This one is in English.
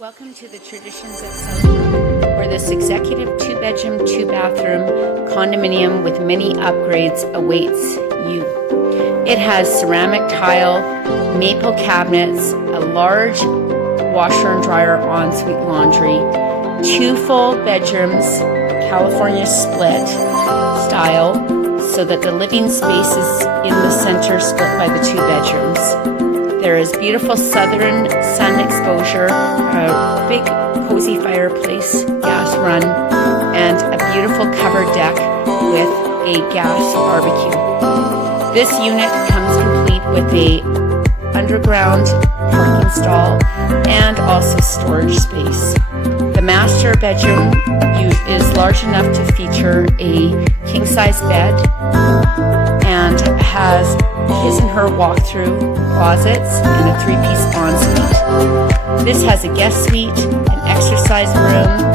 Welcome to the Traditions at Southbrook, where this executive 2-bedroom, 2-bathroom condominium with many upgrades awaits you. It has ceramic tile, maple cabinets, a large washer and dryer ensuite laundry, 2 full bedrooms, California split style, so that the living space is in the center, split by the 2 bedrooms. There is beautiful southern sun exposure, a big cozy fireplace, gas run, and a beautiful covered deck with a gas barbecue. This unit comes complete with a underground parking stall and also storage space. The master bedroom is large enough to feature a king-size bed and has his and her walk-through closets and a 3-piece ensuite. This has a guest suite, an exercise room,